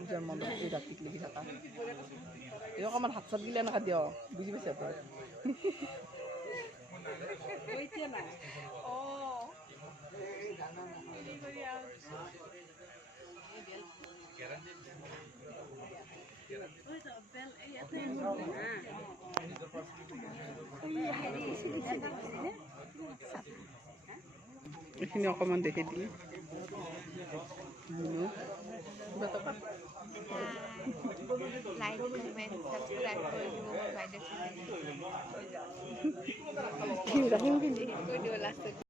পূজাৰ মণ্ডপ এই ৰাতিত লাগি থকা এই অকণমান হাত চাত গিলে এনেকা দিয় বুজি পাইছে তই এইখিনি অকণমান দেখি দিলে লাইক কমেন্ট সাবস্ক্রাইব করে দিব বাইরে চ্যানেল